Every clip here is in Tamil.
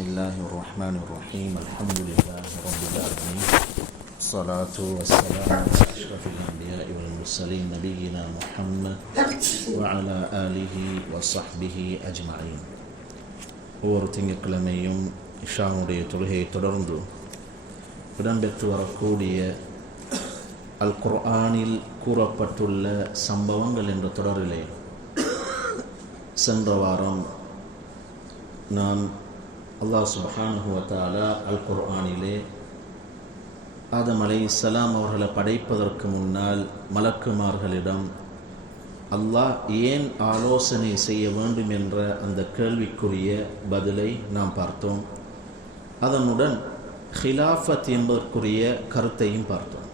بسم الله الرحمن الرحيم الحمد لله رب العالمين الصلاة والسلام على أشرف الأنبياء والمرسلين نبينا محمد وعلى آله وصحبه أجمعين. ஒவ்வொரு திங்கட்கிழமையும் இஷாவுடைய தொழுகையை தொடர்ந்து இடம்பெற்று வரக்கூடிய அல் குர்ஆனில் கூறப்பட்டுள்ள சம்பவங்கள் என்ற தொடரிலே சென்ற வாரம் நாம் அல்லாஹ் சுப்ஹானஹு வ தஆலா அல் குர்ஆனிலே ஆதம் அலைஹிஸ்ஸலாம் அவர்களை படைப்பதற்கு முன்னால் மலக்குமார்களிடம் அல்லாஹ் ஏன் ஆலோசனை செய்ய வேண்டும் என்ற அந்த கேள்விக்குரிய பதிலை நாம் பார்த்தோம். அதனுடன் ஹிலாஃபத் என்பதற்குரிய கருத்தையும் பார்த்தோம்.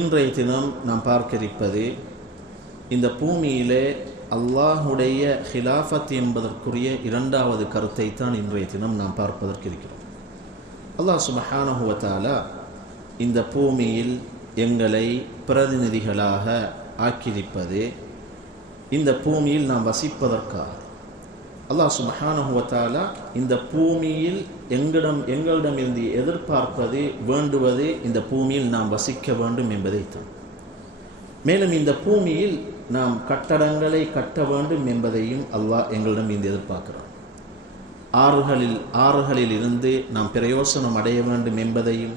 இன்றைய தினம் நாம் பார்க்க இருப்பது இந்த பூமியிலே அல்லாஹுடைய ஹிலாஃபத் என்பதற்குரிய இரண்டாவது கருத்தை தான் இன்றைய தினம் நாம் பார்ப்பதற்கு இருக்கிறோம். அல்லாஹ் சுப்ஹானஹு வ தஆலா இந்த பூமியில் எங்களை பிரதிநிதிகளாக ஆக்கியிருப்பது இந்த பூமியில் நாம் வசிப்பதற்காக. அல்லாஹ் சுப்ஹானஹு வ தஆலா இந்த பூமியில் எங்களிடம் இருந்து எதிர்பார்ப்பது வேண்டுவது இந்த பூமியில் நாம் வசிக்க வேண்டும் என்பதைத்தான். மேலும் இந்த பூமியில் நாம் கட்டடங்களை கட்ட வேண்டும் என்பதையும் அல்லாஹ் எங்களிடம் இருந்து எதிர்பார்க்கிறான். ஆறுகளில் இருந்து நாம் பிரயோசனம் அடைய வேண்டும் என்பதையும்,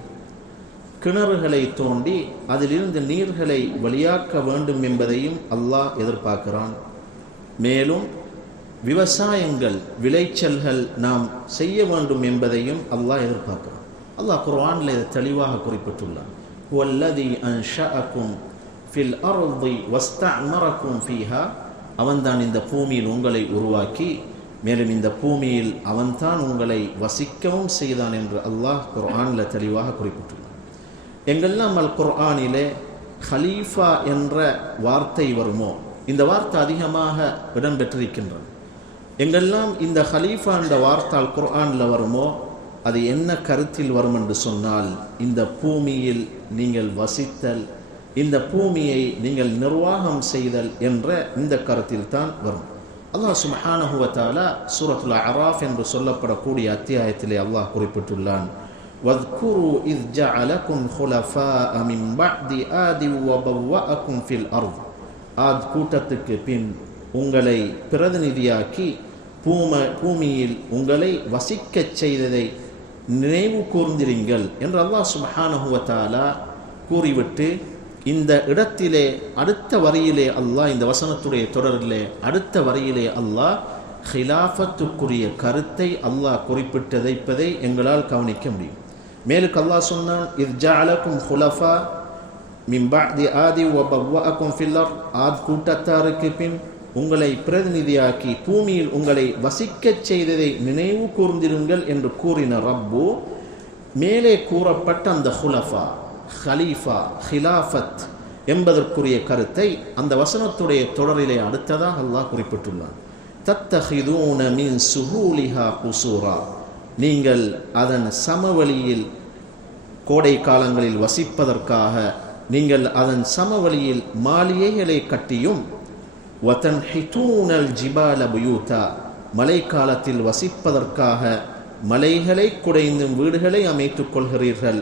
கிணறுகளை தோண்டி அதிலிருந்து நீர்களை வெளியாக்க வேண்டும் என்பதையும் அல்லாஹ் எதிர்பார்க்கிறான். மேலும் விவசாயங்கள் விளைச்சல்கள் நாம் செய்ய வேண்டும் என்பதையும் அல்லாஹ் எதிர்பார்க்கிறான். அல்லாஹ் குர்ஆனில் இதை தெளிவாக குறிப்பிட்டுள்ளான். வல்லதி அன்ஷஅக்கும் ஃபில் அர்தி வஸ்தஅமரக்கும் ஃபீஹா, அவன்தான் இந்த பூமியில் உங்களை உருவாக்கி மேலும் இந்த பூமியில் அவன்தான் உங்களை வசிக்கவும் செய்தான் என்று அல்லாஹ் குர்ஆனில் தெளிவாக குறிப்பிட்டுள்ளான். எங்கெல்லாம் அல் குர்ஆனிலே ஹலீஃபா என்ற வார்த்தை வருமோ இந்த வார்த்தை அதிகமாக இடம்பெற்றிருக்கின்றது. எங்கெல்லாம் இந்த ஹலீஃபா என்ற வார்த்தை அல் குர்ஆனில் வருமோ அது என்ன கருத்தில் வரும் என்று சொன்னால், இந்த பூமியில் நீங்கள் வசித்தல், இந்த பூமியை நீங்கள் நிர்வாகம் செய்தல் என்ற இந்த கருத்தில் தான் வரும். அல்லாஹ் சுப்ஹானஹு வ தஆலா சூரத்துல் அராஃப் என்று சொல்லப்படக்கூடிய அத்தியாயத்திலே அல்லாஹ் குறிப்பிட்டுள்ளான். வத்குரு இஸ் ஜஅலகும் ஹுலஃபாஅ மின் பஅதி ஆதி வ பவ்வஅகும் ஃபில் அர்த், ஆத் கூட்டத்துக்கு பின் உங்களை பிரதிநிதியாக்கி பூமியில் உங்களை வசிக்கச் செய்ததை நினைவு கூர்ந்திருங்கள் என்று அல்லாஹ் சுப்ஹானஹு வ தஆலா கூறிவிட்டு இந்த இடத்திலே அடுத்த வரியிலே அல்லாஹ், இந்த வசனத்துடைய தொடரிலே அடுத்த வரியிலே அல்லாஹ் ஹிலாஃபத்துக்குரிய கருத்தை அல்லாஹ் குறிப்பிட்டதைப்பதை எங்களால் கவனிக்க முடியும். மேலுக்கு அல்லாஹ் சொன்னான், இஸ் ஜஅலகும் ஹுலஃபா மின் பஅதி ஆதி வ பவ்வஅகும் ஃபில் அர்த், ஆத் கூட்டத்தாருக்கு பின் உங்களை பிரதிநிதியாக்கி பூமியில் உங்களை வசிக்கச் செய்ததை நினைவு கூர்ந்திருங்கள் என்று கூறின ரப்பு, மேலே கூறப்பட்ட அந்த ஹுலஃபா, ஹலீஃபா, ஹிலாஃபத் என்பதற்குரிய கருத்தை அந்த வசனத்துடைய தொடரிலே அடுத்ததாக அல்லாஹ் குறிப்பிட்டுள்ளான். தத்தஹிதூன மின் சுஹூலிஹா குசூரா, நீங்கள் அதன் சமவெளியில் கோடை காலங்களில் வசிப்பதற்காக நீங்கள் அதன் சமவெளியில் மாளிகைகளை கட்டியும், வதன்ஹிதூனல் ஜிபால புயூதா, மழை காலத்தில் வசிப்பதற்காக மலைகளை குடைந்தும் வீடுகளை அமைத்துக் கொள்கிறீர்கள்.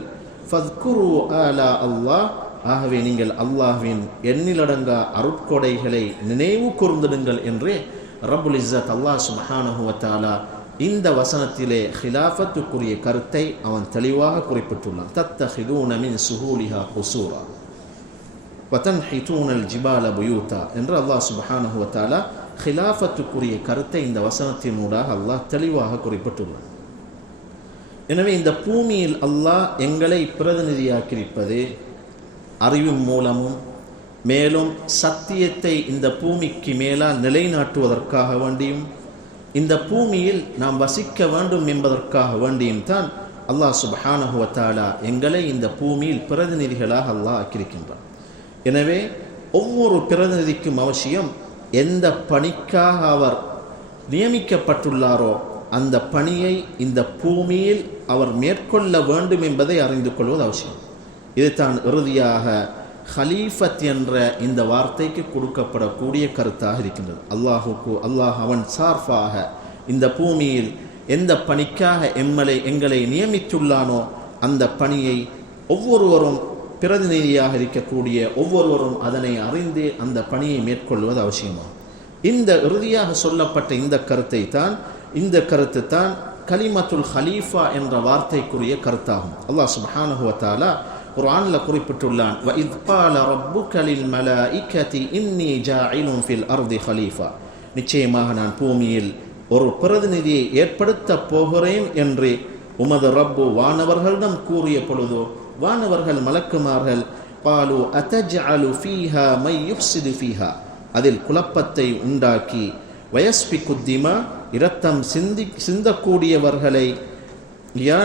ஃபத்குரு ஆலா அல்லாஹ், ஆகவே நீங்கள் அல்லாஹ்வின் எண்ணிலடங்கா அருட்கொடைகளை நினைவு கூர்ந்திடுங்கள் என்று ரப்புல் இஸ்ஸத் அல்லாஹ் சுப்ஹானஹு வ தஆலா இந்த வசனத்திலே ஹிலாஃபத்துக்குரிய கருத்தை அவன் தெளிவாக குறிப்பிட்டுள்ளான். தத்தஹிதூன மின் சுஹூலிஹா குசூரா வதன்ஹிதூனல் ஜிபால புயூதா என்று அல்லாஹ் சுப்ஹானஹு வ தஆலா ஹிலாஃபத்துக்குரிய கருத்தை இந்த வசனத்தினூடாக அல்லாஹ் தெளிவாக குறிப்பிட்டுள்ளான். எனவே இந்த பூமியில் அல்லாஹ் எங்களை பிரதிநிதியாக்கியிருப்பது அறிவின் மூலமும், மேலும் சத்தியத்தை இந்த பூமிக்கு மேலால் நிலைநாட்டுவதற்காக வேண்டியும், இந்த பூமியில் நாம் வசிக்க வேண்டும் என்பதற்காக வேண்டியும் தான் அல்லாஹ் சுப்ஹானஹு வ தஆலா எங்களை இந்த பூமியில் பிரதிநிதிகளாக அல்லாஹ் ஆக்கியிருக்கின்றான். எனவே ஒவ்வொரு பிரதிநிதிக்கும் அவசியம் எந்த பணிக்காக அவர் நியமிக்கப்பட்டுள்ளாரோ அந்த பணியை இந்த பூமியில் அவர் மேற்கொள்ள வேண்டும் என்பதை அறிந்து கொள்வது அவசியம். இதுதான் இறுதியாக ஹலீஃபத் என்ற இந்த வார்த்தைக்கு கொடுக்கப்படக்கூடிய கருத்தாக இருக்கின்றது. அல்லாஹ் அவன் சார்பாக இந்த பூமியில் எந்த பணிக்காக எங்களை நியமித்துள்ளானோ அந்த பணியை ஒவ்வொருவரும் பிரதிநிதியாக இருக்கக்கூடிய ஒவ்வொருவரும் அதனை அறிந்து அந்த பணியை மேற்கொள்வது அவசியமாகும். இந்த இறுதியாக சொல்லப்பட்ட இந்த கருத்து தான் கலிமத்துல் ஹலீஃபா என்ற வார்த்தைக்குரிய கருத்தாகும். அல்லாஹ் சுப்ஹானஹு வ தஆலா குர்ஆன்ல குறிப்பிட்டுள்ளான், வ இத் கால ரப்புக லில் மலாயிகதி இன்னி ஜாஇலுன் ஃபில் அர்தி ஹலீஃபா, நிச்சயமாக நான் பூமியில் ஒரு பிரதிநிதியை ஏற்படுத்த போகிறேன் என்று உமது ரப்பு வானவர்களிடம் கூறிய பொழுதோ வானவர்கள் மலக்குமார்கள் பாலு அத்தஜஅலு ஃபீஹா மை யுஃப்ஸிது ஃபீஹா, அதில் குழப்பத்தை உண்டாக்கி வயஸ்பிகு திமா, இரத்தம் சிந்தக்கூடியவர்களை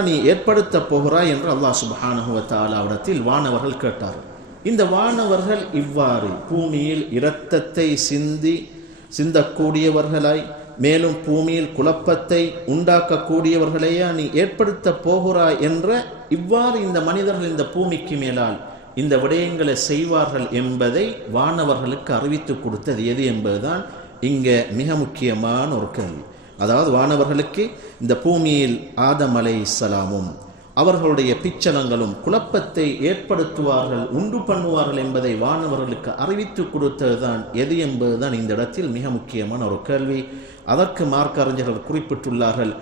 நீ ஏற்படுத்த போகிறாய் என்று அல்லாஹ் சுப்ஹானஹு வ தஆலாவிடத்தில் வானவர்கள் கேட்டார்கள். இந்த வானவர்கள் இவ்வாறு பூமியில் இரத்தத்தை சிந்தக்கூடியவர்களாய் மேலும் பூமியில் குழப்பத்தை உண்டாக்கக்கூடியவர்களையா நீ ஏற்படுத்த போகிறாய் என்ற இவ்வாறு இந்த மனிதர்கள் இந்த பூமிக்கு மேலால் இந்த விடயங்களை செய்வார்கள் என்பதை வானவர்களுக்கு அறிவித்து கொடுத்தது எது என்பதுதான் இங்கே மிக முக்கியமான ஒரு கேள்வி. அதாவது வானவர்களுக்கு இந்த பூமியில் ஆதம் அலைஹிஸ்ஸலாமும் அவர்களுடைய பிச்சலங்களும் குழப்பத்தை ஏற்படுத்துவார்கள், உண்டு பண்ணுவார்கள் என்பதை வானவர்களுக்கு அறிவித்து கொடுத்ததுதான் எது என்பதுதான் இந்த இடத்தில் மிக முக்கியமான ஒரு கேள்வி. அதற்கு மார்க்க அறிஞர்கள் குறிப்பிட்டுள்ளார்கள்,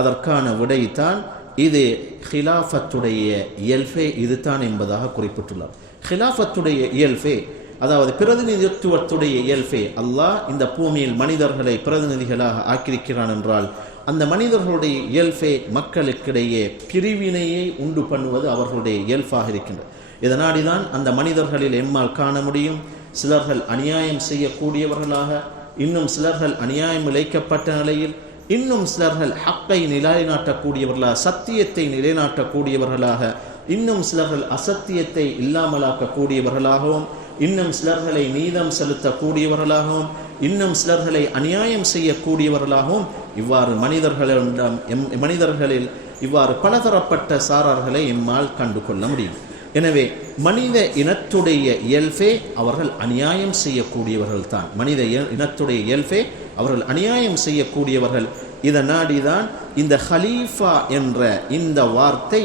அதற்கான விடைதான் இது ஹிலாஃபத்துடைய இயல்பே இதுதான் என்பதாக குறிப்பிட்டுள்ளார். ஹிலாஃபத்துடைய இயல்பே, அதாவது பிரதிநிதித்துவத்துடைய இயல்பே, அல்லாஹ் இந்த பூமியில் மனிதர்களை பிரதிநிதிகளாக ஆக்கியிருக்கிறான் என்றால் அந்த மனிதர்களுடைய இயல்பே மக்களுக்கிடையே பிரிவினையை உண்டு பண்ணுவது அவர்களுடைய இயல்பாக இருக்கின்றது. இதனாடிதான் அந்த மனிதர்களில் எம்மால் காண முடியும், சிலர்கள் அநியாயம் செய்யக்கூடியவர்களாக, இன்னும் சிலர்கள் அநியாயம் இழைக்கப்பட்ட நிலையில், இன்னும் சிலர்கள் ஹக்கை நிலைநாட்டக்கூடியவர்களாக, சத்தியத்தை நிலைநாட்டக்கூடியவர்களாக, இன்னும் சிலர்கள் அசத்தியத்தை இல்லாமலாக்கக்கூடியவர்களாகவும், இன்னும் சிலர்களை நீதம் செலுத்தக்கூடியவர்களாகவும், இன்னும் சிலர்களை அநியாயம் செய்யக்கூடியவர்களாகவும், இவ்வாறு மனிதர்களில் இவ்வாறு பலதரப்பட்ட சாரார்களை எம்மால் கண்டு கொள்ள முடியும். எனவே மனித இனத்துடைய இயல்பே அவர்கள் அநியாயம் செய்யக்கூடியவர்கள் தான். மனித இனத்துடைய இயல்பே அவர்கள் அநியாயம் செய்யக்கூடியவர்கள். இதனாடிதான் இந்த ஹலீஃபா என்ற இந்த வார்த்தை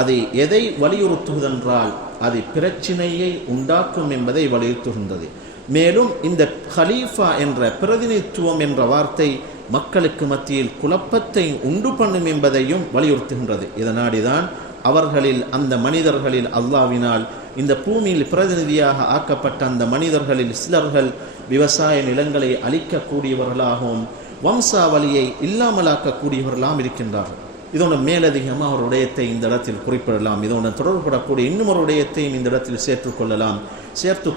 அது எதை வலியுறுத்துவதென்றால் அது பிரச்சினையை உண்டாக்கும் என்பதை வலியுறுத்துகின்றது. மேலும் இந்த ஹலீஃபா என்ற பிரதிநிதித்துவம் என்ற வார்த்தை மக்களுக்கு மத்தியில் குழப்பத்தை உண்டு பண்ணும் என்பதையும் வலியுறுத்துகின்றது. இதனாடிதான் அவர்களில் அந்த மனிதர்களில் அல்லாஹ்வினால் இந்த பூமியில் பிரதிநிதியாக ஆக்கப்பட்ட அந்த மனிதர்களில் சிலர்கள் விவசாய நிலங்களை அழிக்கக்கூடியவர்களாகவும் வம்சாவளியை இல்லாமலாக்கக்கூடியவர்களாகவும் இருக்கின்றார்கள். இதோட மேலதிகமாக ஒரு விடயத்தை இந்த இடத்தில் குறிப்பிடலாம். இதோட தொடர்புபடக்கூடிய இன்னும் ஒரு விடயத்தையும் இந்த இடத்தில் சேர்த்து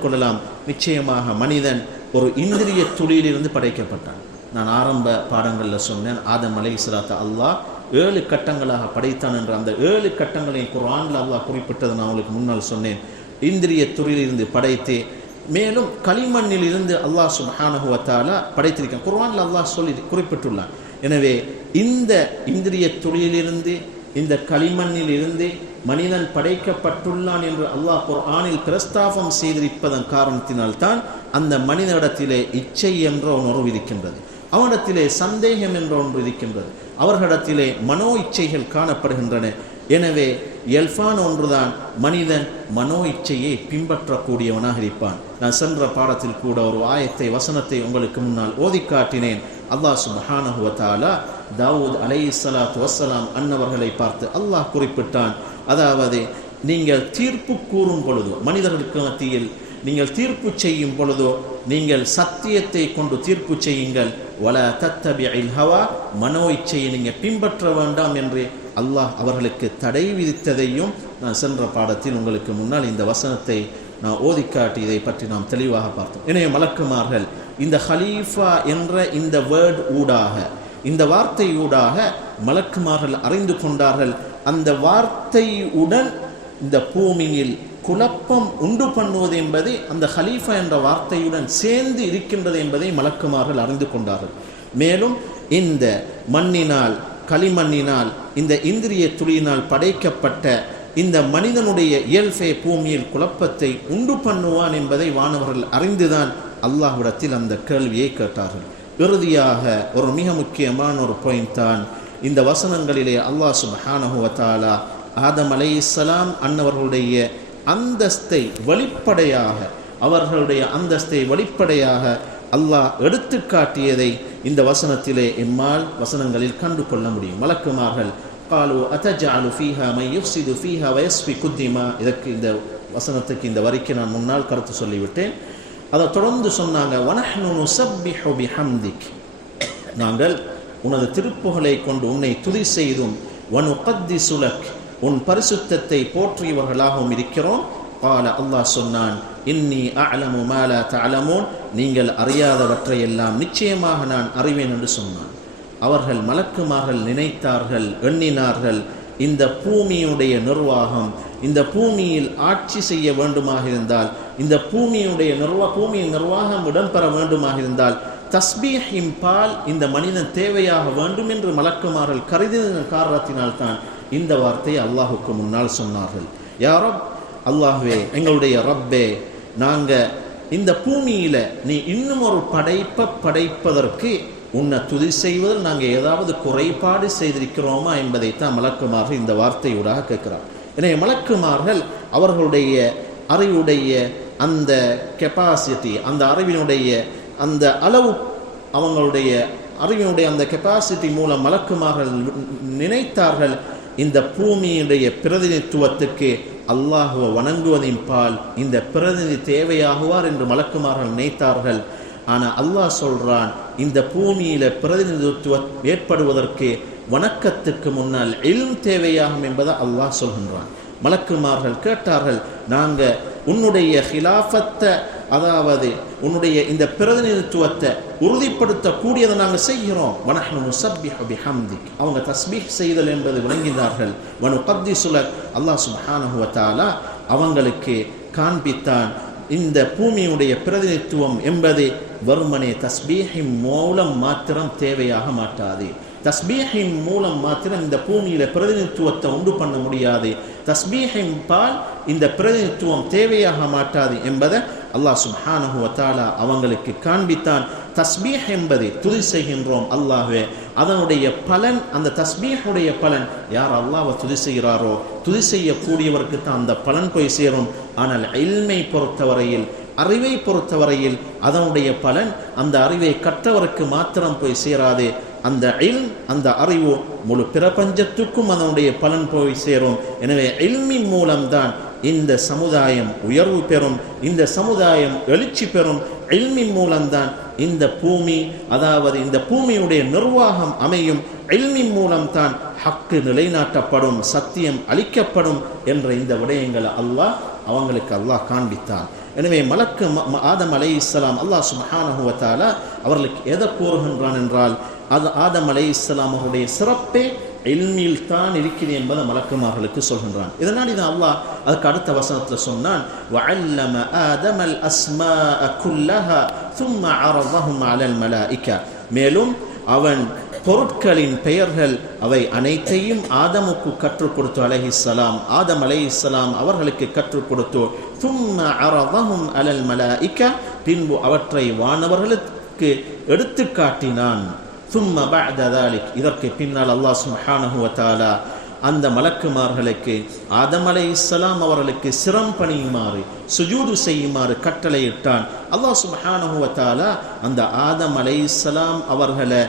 கொள்ளலாம். நிச்சயமாக மனிதன் ஒரு இந்திரிய துளியிலிருந்து படைக்கப்பட்டான். நான் ஆரம்ப பாடங்களில் சொன்னேன், ஆதம் அலைஹிஸ்ஸலாத்தை அல்லாஹ் 7 கட்டங்களாக படைத்தான் என்ற அந்த 7 கட்டங்களை குர்ஆனில் அல்லாஹ் குறிப்பிட்டதை நான் உங்களுக்கு முன்னால் சொன்னேன். இந்திரிய துளியிலிருந்து படைத்து மேலும் களிமண்ணில் இருந்து அல்லாஹ் சுப்ஹானஹு வ தஆலா படைத்திருக்கான். குர்ஆனில் அல்லாஹ் சொல்லி குறிப்பிட்டுள்ளான். எனவே இந்த இந்திரிய துளியிலிருந்து இந்த களிமண்ணில் இருந்து மனிதன் படைக்கப்பட்டுள்ளான் என்று அல்லாஹ் குர்ஆனில் பிரஸ்தாபம் செய்திருப்பதன் காரணத்தினால்தான் அந்த மனிதனிடத்திலே இச்சை என்ற உணர்வு இருக்கின்றது, அவனிடத்திலே சந்தேகம் என்ற ஒன்று இருக்கின்றது, அவர்களிடத்திலே மனோ இச்சைகள் காணப்படுகின்றன. எனவே இயல்பான ஒன்றுதான் மனிதன் மனோ இச்சையை பின்பற்றக்கூடியவனாக இருப்பான். நான் சென்ற பாடத்தில் கூட ஒரு வசனத்தை உங்களுக்கு முன்னால் ஓதி காட்டினேன். அல்லாஹ் சுப்ஹானஹு வ தஆலா தாவூத் அலைஹிஸ்ஸலாத்து வஸ்ஸலாம் அன்னவர்களை பார்த்து அல்லாஹ் குறிப்பிட்டான், அதாவது நீங்கள் தீர்ப்பு கூறும் பொழுதோ, மனிதர்களுக்கு மத்தியில் நீங்கள் தீர்ப்பு செய்யும் பொழுதோ நீங்கள் சத்தியத்தை கொண்டு தீர்ப்பு செய்யுங்கள், வலா தத்தபிஇல் ஹவா, மனோ இச்சையை நீங்கள் பின்பற்ற வேண்டாம் என்று அல்லாஹ் அவர்களுக்கு தடை விதித்ததையும் நான் சென்ற பாடத்தில் உங்களுக்கு முன்னால் இந்த வசனத்தை நான் ஓதிக்காட்டி இதை பற்றி நாம் தெளிவாக பார்த்தோம். எனவே மலக்குமார்கள் இந்த ஹலீஃபா என்ற இந்த வேர்ட் ஊடாக, இந்த வார்த்தை ஊடாக மலக்குமார்கள் அறிந்து கொண்டார்கள், அந்த வார்த்தையுடன் இந்த பூமியில் குழப்பம் உண்டு பண்ணுவது என்பது அந்த ஹலீஃபா என்ற வார்த்தையுடன் சேர்ந்து இருக்கின்றது என்பதை மலக்குமார்கள் அறிந்து கொண்டார்கள். மேலும் இந்த மண்ணினால், களிமண்ணினால், இந்த இந்திரிய துளியினால் படைக்கப்பட்ட இந்த மனிதனுடைய இயல்பே பூமியில் குழப்பத்தை உண்டு பண்ணுவான் என்பதை வானவர்கள் அறிந்துதான் அல்லாஹ்விடத்தில் அந்த கேள்வியை கேட்டார்கள். இறுதியாக ஒரு மிக முக்கியமான ஒரு பாயிண்ட் தான் இந்த வசனங்களிலே அல்லாஹ் சுப்ஹானஹு வ தஆலா ஆதம் அலைஹிஸ்ஸலாம் அன்னவர்களுடைய அந்தஸ்தை வெளிப்படையாக அல்லாஹ் எடுத்து காட்டியதை இந்த வசனத்திலே எம்மால் வசனங்களில் கண்டு கொள்ள முடியும். மலக்குமார்கள் قالوا أتجعل فيها من يفسد فيها ويسفك الدماء, இதற்கு இந்த வசனத்துக்கு இந்த வரிக்கு நான் முன்னால் கருத்து சொல்லிவிட்டேன். அதை தொடர்ந்து சொன்னாங்க, வனஹ்னு நுஸப்பிஹு பிஹம்திக், நாங்கள் உனது திருப்புகழை கொண்டு உன்னை துதி செய்தும், வனுகத்திஸு லக், உன் பரிசுத்தத்தை போற்றியவர்களாகவும் இருக்கிறோம். قال அல்லாஹ் சொன்னான், இன்னி அஅலமு மா லா தஅலமூன், நீங்கள் அறியாதவற்றையெல்லாம் நிச்சயமாக நான் அறிவேன் என்று சொன்னான். அவர்கள் மலக்குமார்கள் நினைத்தார்கள், எண்ணினார்கள், இந்த பூமியுடைய நிர்வாகம், இந்த பூமியில் ஆட்சி செய்ய வேண்டுமாக இருந்தால், இந்த பூமியின் நிர்வாகம் இடம்பெற வேண்டுமாக இருந்தால் தஸ்பீஹின் பால் இந்த மனிதன் தேவையாக வேண்டும் என்று மலக்குமார்கள் கருதின காரணத்தினால்தான் இந்த வார்த்தையை அல்லாஹுக்கு முன்னால் சொன்னார்கள். யா ரப், அல்லாஹ்வே, எங்களுடைய ரப்பே, நாங்கள் இந்த பூமியில் நீ இன்னும் ஒரு படைப்பதற்கு உன்னை துதி செய்வதில் நாங்கள் ஏதாவது குறைபாடு செய்திருக்கிறோமா என்பதைத்தான் மலக்குமார்கள் இந்த வார்த்தையூடாக கேட்கிறார். எனவே மலக்குமார்கள் அவர்களுடைய அறிவுடைய அந்த கெப்பாசிட்டி, அந்த அறிவினுடைய அந்த அளவு, அவங்களுடைய அறிவினுடைய அந்த கெப்பாசிட்டி மூலம் மலக்குமார்கள் நினைத்தார்கள், இந்த பூமியுடைய பிரதிநிதித்துவத்துக்கு அல்லாஹுவை வணங்குவதின் பால் இந்த பிரதிநிதி தேவையாகுவார் என்று மலக்குமார்கள் நினைத்தார்கள். ஆனால் அல்லாஹ் சொல்றான், இந்த பூமியில பிரதிநிதித்துவம் ஏற்படுவதற்கு வணக்கத்துக்கு முன்னால் இல்ம் தேவையாகும் என்பதை அல்லாஹ் சொல்கின்றான். மலக்குமார்கள் கேட்டார்கள், நாங்கள் உன்னுடைய ஹிலாஃபத்தை, அதாவது உன்னுடைய இந்த பிரதிநிதித்துவத்தை உறுதிப்படுத்தக்கூடியதை நாங்கள் செய்கிறோம். வனஹ்னு நுஸப்பிஹு பிஹம்திக், அவங்க தஸ்பீஹ் செய்தல் என்பது விளங்கினார்கள். வனுகத்திஸு லக், அல்லாஹ் சுப்ஹானஹு வ தஆலா அவங்களுக்கு காண்பித்தான், இந்த பூமியுடைய பிரதிநிதித்துவம் என்பது வெறுமனே தஸ்பீஹின் மூலம் மாத்திரம் தேவையாக மாட்டாது. தஸ்பீஹின் மூலம் மாத்திரம் இந்த பூமியில பிரதிநிதித்துவத்தை உண்டு பண்ண முடியாது. தஸ்பீஹின் பால் இந்த பிரதிநிதித்துவம் தேவையாக மாட்டாது என்பதை அல்லாஹ் சுப்ஹானஹு வ தஆலா அவங்களுக்கு காண்பித்தான். தஸ்பீஹ் என்பது துதி செய்கின்றோம் அல்லாஹ்வே, அதனுடைய பலன், அந்த தஸ்பீஹுடைய பலன் யார் அல்லாஹ்வை துதி செய்கிறாரோ துதி செய்யக்கூடியவருக்கு தான் அந்த பலன் போய் சேரும். ஆனால் இல்மை பொறுத்தவரையில், அறிவை பொறுத்தவரையில் அதனுடைய பலன் அந்த அறிவை கற்றவருக்கு மாத்திரம் போய் சேராது. அந்த இல்ம், அந்த அறிவு முழு பிரபஞ்சத்துக்கும் அதனுடைய பலன் போய் சேரும். எனவே இல்மின் மூலம்தான் இந்த சமுதாயம் உயர்வு பெறும், இந்த சமுதாயம் எழுச்சி பெறும். இல்மின் மூலம்தான் இந்த பூமி, அதாவது இந்த பூமியுடைய நிர்வாகம் அமையும். இல்மின் மூலம்தான் ஹக்கு நிலைநாட்டப்படும், சத்தியம் அளிக்கப்படும் என்ற இந்த விடயங்களை அவங்களுக்கு அல்லாஹ் காண்பித்தான். எனவே ஆதம் அலைஹிஸ்ஸலாம் அல்லாஹ் சுப்ஹானஹு வ தஆலா அவர்களுக்கு எதை கூறுகின்றான் என்றால், அது ஆதம் அலைஹிஸ்ஸலாம் அவருடைய சிறப்பே இல்மில் தான் இருக்கிறது என்பதை மலக்குமார்களுக்கு சொல்கின்றான். இதனால் இது அல்லாஹ் அதுக்கு அடுத்த வசனத்தில் சொன்னான், வஅல்லம ஆதமல் அஸ்மாஅ குல்லஹா ثم عرضهم على الملائكة, மேலும் அவன் பொருட்களின் பெயர்கள் அவை அனைத்தையும் ஆதமுக்கு கற்றுக் கொடுத்து, அலைஹிஸ்ஸலாம் ஆதம் அலைஹிஸ்ஸலாம் அவர்களுக்கு கற்றுக் கொடுத்து, ثم عرضهم على الملائكة, பின்பு அவற்றை வானவர்களுக்கு எடுத்து காட்டினான். ثم بعد ذلك, இதற்கு பின்னால் அல்லாஹ் சுப்ஹானஹு வ தஆலா அந்த மலக்குமார்களுக்கு ஆதம் அலைஹிஸ்ஸலாம் அவர்களுக்கு சிரம் பணியுமாறு, சுஜூது செய்யுமாறு கட்டளையிட்டான். அல்லாஹ் சுப்ஹானஹு வ தஆலா அந்த ஆதம் அலைஹிஸ்ஸலாம் அவர்களை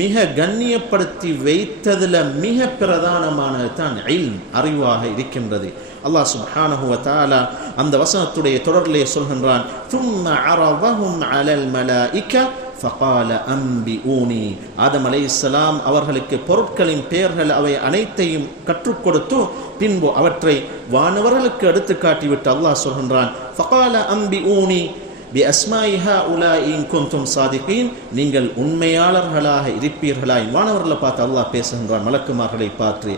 மிக கண்ணியப்படுத்தி வைத்ததுல மிக பிரதானமானது தான் இல்ம், அறிவாக இருக்கின்றது. அல்லாஹ் சுப்ஹானஹு வ தஆலா அந்த வசனத்துடைய தொடரிலே சொல்கின்றான், ثم عرضهم على الملائكة فقال أنبئوني, ஆதம் அலைஹிஸ்ஸலாம் அவர்களுக்கு பொருட்களின் பெயர்கள் அவை அனைத்தையும் கற்றுக் கொடுத்து பின்பு அவற்றை வானவர்களுக்கு எடுத்து காட்டிவிட்டு அல்லாஹ் சொல்கின்றான், فقال أنبئوني بأسماء هؤلاء إن كنتم صادقين, நீங்கள் உண்மையாளர்களாக இருப்பீர்களாய். வானவர்களை பார்த்து அல்லாஹ் பேசுகின்றான், மலக்குமார்களை பார்த்து.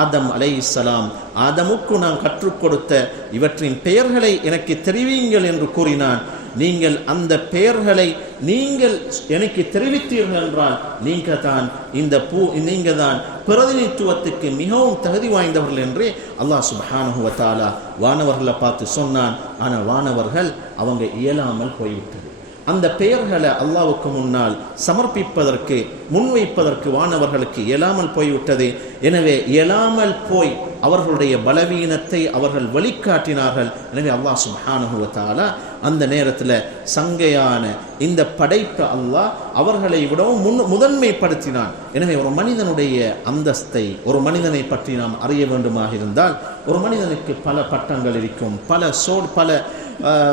ஆதம் அலைஹிஸ்ஸலாம் ஆதமுக்கு நான் கற்றுக் கொடுத்த இவற்றின் பெயர்களை எனக்கு தெரிவியுங்கள் என்று கூறினான். நீங்கள் அந்த பெயர்களை நீங்கள் எனக்கு தெரிவித்தீர்கள் என்றால் நீங்கள் தான் பிரதிநிதித்துவத்துக்கு மிகவும் தகுதி வாய்ந்தவர்கள் என்று அல்லாஹ் சுப்ஹானஹு வ தஆலா வானவர்களை பார்த்து சொன்னான். ஆனால் வானவர்கள் அவங்க இயலாமல் போய்விட்டது. அந்த பெயர்களை அல்லாஹ்வுக்கு முன்னால் சமர்ப்பிப்பதற்கு முன்வைப்பதற்கு வானவர்களுக்கு இயலாமல் போய்விட்டது. எனவே இயலாமல் போய் அவர்களுடைய பலவீனத்தை அவர்கள் வழிகாட்டினார்கள். எனவே அல்லாஹ் சுப்ஹானஹு வ தஆலா அந்த நேரத்தில் சங்கையான இந்த படைப்பு அல்லாஹ் அவர்களை விடவும் முதன்மைப்படுத்தினான். எனவே ஒரு மனிதனுடைய அந்தஸ்தை ஒரு மனிதனை பற்றி நாம் அறிய வேண்டுமாக இருந்தால் ஒரு மனிதனுக்கு பல பட்டங்கள் இருக்கும், பல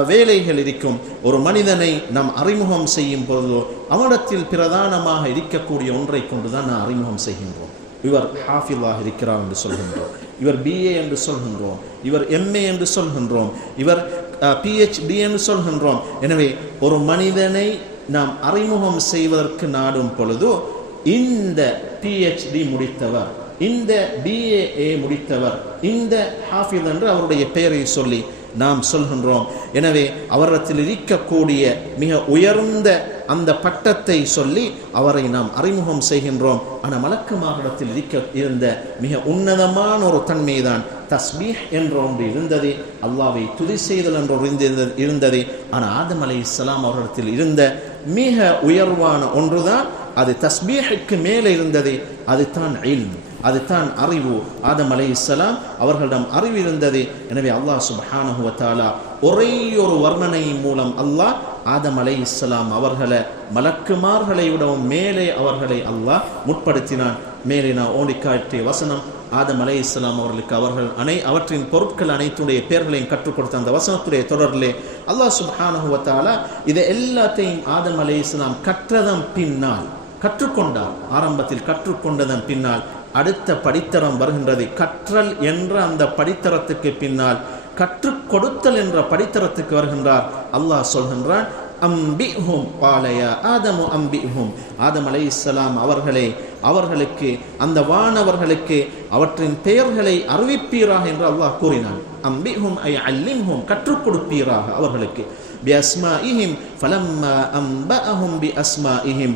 வேலைகள் இருக்கும். ஒரு மனிதனை நாம் அறிமுகம் செய்யும் பொழுதோ அவனிடத்தில் பிரதானமாக இருக்கக்கூடிய ஒன்றை கொண்டுதான் நாம் அறிமுகம் செய்கின்றோம். இவர் ஹாஃபிலாக இருக்கிறார் என்று சொல்கின்றோம், இவர் BA என்று சொல்கின்றோம், இவர் MA என்று சொல்கின்றோம், இவர் PhD என்று சொல்கின்றோம். எனவே ஒரு மனிதனை நாம் அறிமுகம் செய்வதற்கு நாடும் பொழுதோ இந்த PhD முடித்தவர், இந்த BA முடித்தவர், இந்த ஹாஃபில் என்று அவருடைய பெயரை சொல்லி நாம் சொல்கின்றோம். எனவே அவரிடத்தில் இருக்கக்கூடிய மிக உயர்ந்த அந்த பட்டத்தை சொல்லி அவரை நாம் அறிமுகம் செய்கின்றோம். ஆனால் மலக்குமாரிடத்தில் இருந்த மிக உன்னதமான ஒரு தன்மைதான் தஸ்பீஹ் என்ற ஒன்று இருந்தது, அல்லாஹ்வை துதி செய்தல் என்ற ஒன்று இருந்தது. ஆனால் ஆதம் அலைஹிஸ்ஸலாம் அவரிடத்தில் இருந்த மிக உயர்வான ஒன்றுதான் அது தஸ்பீஹுக்கு மேலே இருந்தது, அதுதான் இல்ம், அதுதான் அறிவு. ஆதம் அலைஹிஸ்ஸலாம் அவர்களிடம் அறிவு இருந்தது. எனவே அல்லாஹ் சுப்ஹானஹு வ தஆலா ஒரே ஒரு வர்ணனையின் மூலம் அல்லாஹ் ஆதம் அலைஹிஸ்ஸலாம் அவர்களை மலக்குமார்களை விடவும் மேலே அவர்களை அல்லாஹ் முற்படுத்தினான். மேலே நான் ஓடிக்காட்டிய வசனம் ஆதம் அலைஹிஸ்ஸலாம் அவர்களுக்கு அவற்றின் பொருட்கள் அனைத்துடைய பெயர்களையும் கற்றுக் கொடுத்த அந்த வசனத்துடைய தொடரிலே அல்லாஹ் சுப்ஹானஹு வ தஆலா இதை எல்லாத்தையும் ஆதம் அலைஹிஸ்ஸலாம் கற்றதன் பின்னால் கற்றுக்கொண்டார். ஆரம்பத்தில் கற்றுக்கொண்டதன் பின்னால் அடுத்த படித்தரம் வருகின்றது. கற்றல் என்ற அந்த படித்தரத்துக்கு பின்னால் கற்றுக் கொடுத்தல் என்ற படித்தரத்துக்கு வருகின்றார். அல்லாஹ் சொல்கின்றான், அம்பிஹும் பாலய ஆதமு அம்பிஹும், ஆதம் அலைஹிஸ்ஸலாம் அவர்களுக்கு அந்த வானவர்களுக்கு அவற்றின் பெயர்களை அறிவிப்பீராக என்று அல்லாஹ் கூறினான். அம்பிஹும் ஐ அல்லிம்ஹும், கற்றுக் கொடுப்பீராக அவர்களுக்கு. பிஅஸ்மாஇஹிம் ஃபலம்மா அம்பஅஹும் பிஅஸ்மாஇஹிம்,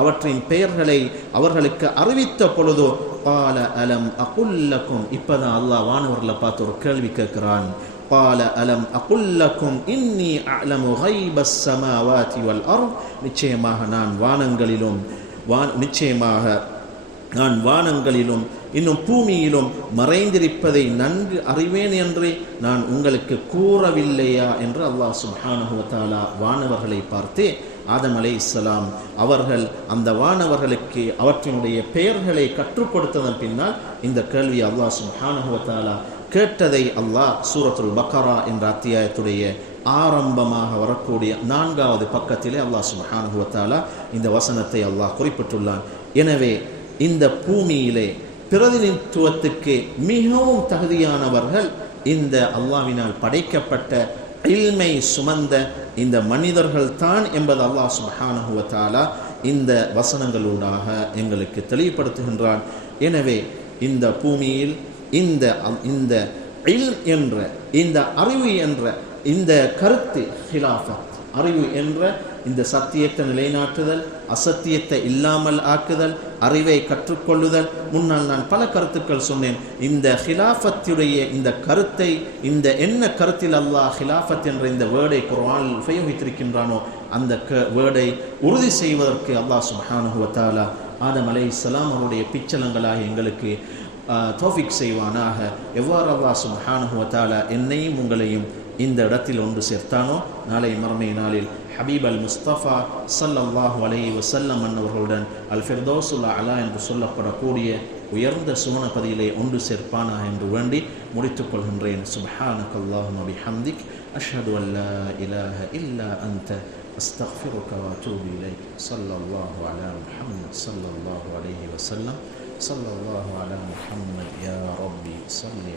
அவற்றின் பெயர்களை அவர்களுக்கு அறிவித்த பொழுதோ பால அலம் அகுல்லக்கும், இப்பதான் அல்லாஹ் வானவர்களை பார்த்து ஒரு கேள்வி கேட்கிறான். قال ألم أقل لكم إني أعلم غيب السماوات والأرض, நிச்சயமாக நான் வானங்களிலும் இன்னும் பூமியிலும் மறைந்திருப்பதை நன்கு அறிவேன் என்று நான் உங்களுக்கு கூறவில்லையா என்று அல்லாஹ் சுப்ஹானஹு வ தஆலா வானவர்களை பார்த்து ஆதம் அலைஹிஸ்ஸலாம் அவர்கள் அந்த வானவர்களுக்கு அவற்றினுடைய பெயர்களை கற்றுக் கொடுத்ததன் பின்னால் இந்த கேள்வியை அல்லாஹ் சுப்ஹானஹு வ தஆலா கேட்டதை அல்லாஹ் சூரத்துல் பக்கரா என்ற அத்தியாயத்துடைய ஆரம்பமாக வரக்கூடிய 4வது பக்கத்திலே அல்லாஹ் சுப்ஹானஹு வ தஆலா இந்த வசனத்தை அல்லாஹ் குறிப்பிட்டுள்ளான். எனவே இந்த பூமியிலே பிரதிநிதித்துவத்துக்கு மிகவும் தகுதியானவர்கள் இந்த அல்லாஹ்வினால் படைக்கப்பட்ட இல்மை சுமந்த இந்த மனிதர்கள் தான் என்பது அல்லாஹ் சுப்ஹானஹு வ தஆலா இந்த வசனங்களூடாக எங்களுக்கு தெளிவுபடுத்துகின்றான். எனவே இந்த பூமியில் இந்த இல்ம் என்ற இந்த அறிவு என்ற இந்த கருத்து ஹிலாஃபத், அறிவு என்ற இந்த சத்தியத்தை நிலைநாட்டுதல், அசத்தியத்தை இல்லாமல் ஆக்குதல், அறிவை கற்றுக்கொள்ளுதல். முன்னால் நான் பல கருத்துக்கள் சொன்னேன். இந்த ஹிலாஃபத்துடைய இந்த கருத்தை, இந்த என்ன கருத்தில் அல்லாஹ் ஹிலாஃபத் என்ற இந்த வேர்டை குர்ஆனில் உபயோகித்திருக்கின்றானோ அந்த வேர்டை உறுதி செய்வதற்கு அல்லாஹ் சுப்ஹானஹு வ தஆலா ஆதம் அலைஹிஸ்ஸலாம் அவருடைய பிச்சலங்களாக எங்களுக்கு தௌஃபீக் செய்வானாக. எவ்வாறு அல்லாஹ் சுப்ஹானஹு வ தஆலா என்னையும் உங்களையும் இந்த இடத்தில் ஒன்று சேர்த்தானோ நாளை மறுமை நாளில் ஹபீப் அல் முஸ்தஃபா ஸல்லல்லாஹு அலைஹி வஸல்லம் அன்னவர்களுடன் அல் ஃபிர்தௌஸுல் அலா என்று சொல்லப்படக்கூடிய உயர்ந்த சுவனபதியிலே ஒன்று சேர்ப்பானாக என்று வேண்டி முடித்துக் கொள்கின்றேன். சுப்ஹானக்கல்லாஹும்ம பிஹம்திக் அஷ்ஹது அன் லா இலாஹ இல்லா அன்த அஸ்தக்ஃபிருக வ அத்தூபு இலைக். ஸல்லல்லாஹு அலா முஹம்மத் ஸல்லல்லாஹு அலைஹி வஸல்லம். ஸல்லல்லாஹு அலா முஹம்மத் யா ரப்பி ஸல்லி